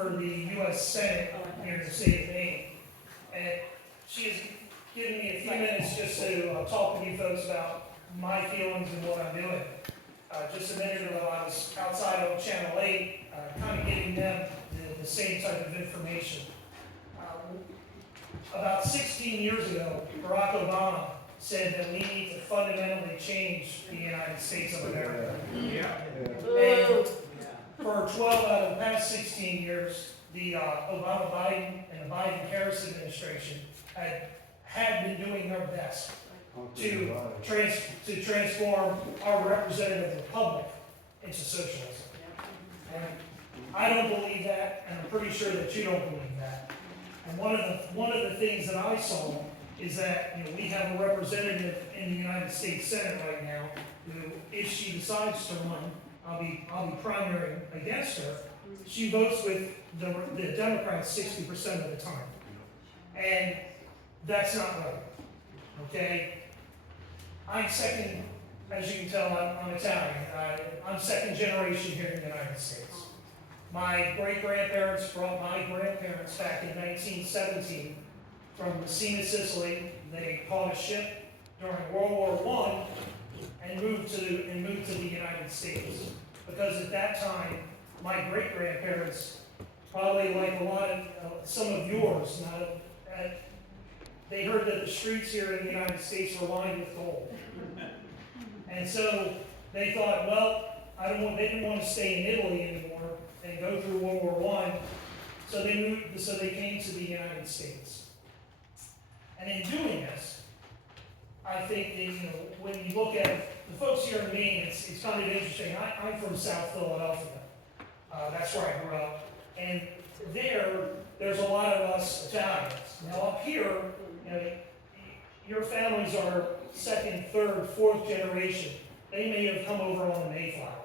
for the U.S. Senate here in the state of Maine. And she has given me a few minutes just to talk with you folks about my feelings and what I'm doing. Just a minute ago, I was outside on Channel 8, kind of giving them the same type of information. About 16 years ago, Barack Obama said that we need to fundamentally change the United States of America. And for 12 out of the past 16 years, the Obama-Biden and the Biden-Harris administration had been doing their best to transform our representative republic into socialism. And I don't believe that, and I'm pretty sure that you don't believe that. And one of the things that I saw is that we have a representative in the United States Senate right now who, if she decides to run, I'll be primarying against her. She votes with the Democrats 60% of the time, and that's not right. Okay, I'm second, as you can tell, I'm Italian. I'm second generation here in the United States. My great-grandparents brought my grandparents back in 1917 from Messina, Sicily. They caught a ship during World War I and moved to the United States. Because at that time, my great-grandparents, probably like some of yours, they heard that the streets here in the United States were lined with gold. And so they thought, well, they didn't want to stay in Italy anymore and go through World War I, so they came to the United States. And in doing this, I think that, when you look at the folks here in Maine, it's kind of interesting. I'm from South Philadelphia. That's where I grew up. And there's a lot of us Italians. Now up here, your families are second, third, fourth generation. They may have come over on the Mayflower.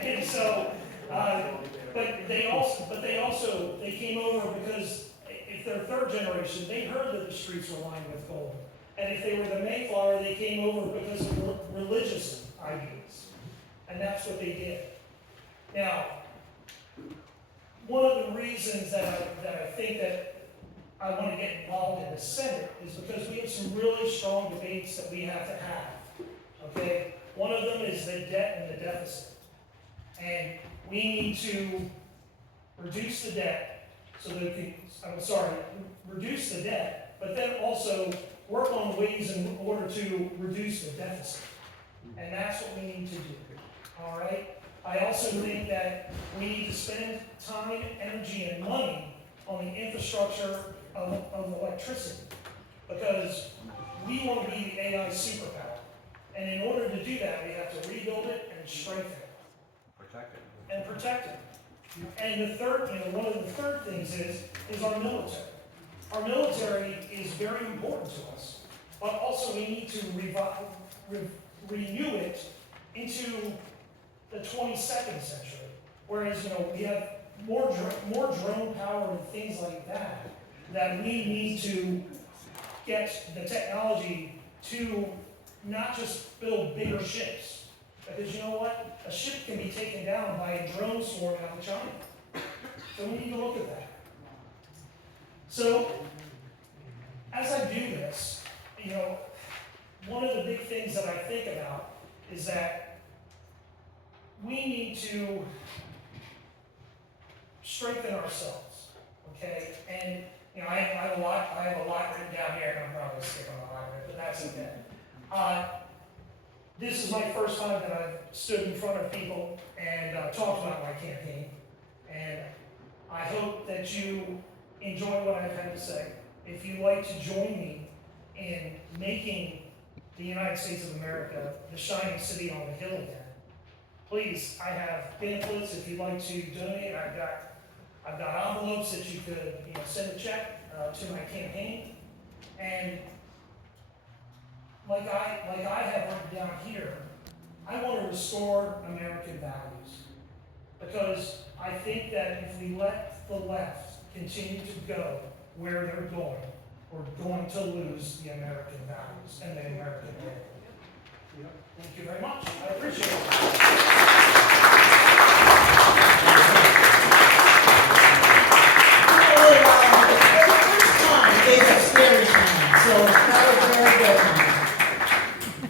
And so, but they came over because if they're third generation, they heard that the streets were lined with gold. And if they were the Mayflower, they came over because of religious ideas. And that's what they did. Now, one of the reasons that I think that I want to get involved in the Senate is because we have some really strong debates that we have to have. Okay? One of them is the debt and the deficit. And we need to reduce the debt reduce the debt, but then also work on ways in order to reduce the deficit. And that's what we need to do. All right? I also think that we need to spend time, energy, and money on the infrastructure of electricity, because we want to be the AI superpower. And in order to do that, we have to rebuild it and strengthen it. Protect it. And the third, one of the third things is our military. Our military is very important to us, but also we need to renew it into the 22nd century. Whereas, we have more drone power and things like that we need to get the technology to not just build bigger ships. Because you know what? A ship can be taken down by a drone swarm out of China. So we need to look at that. So, as I do this, one of the big things that I think about is that we need to strengthen ourselves, okay? And, I have a lot written down here, and I'm probably skipping a lot of it, but that's okay. This is my first time that I've stood in front of people and talked about my campaign. And I hope that you enjoy what I've had to say. If you'd like to join me in making the United States of America the shining city on the hill again, please, I have pamphlets if you'd like to donate. I've got envelopes that you could send a check to my campaign. And like I have written down here, I want to restore American values. Because I think that if we let the left continue to go where they're going, we're going to lose the American values and the American way. Thank you very much. I appreciate it.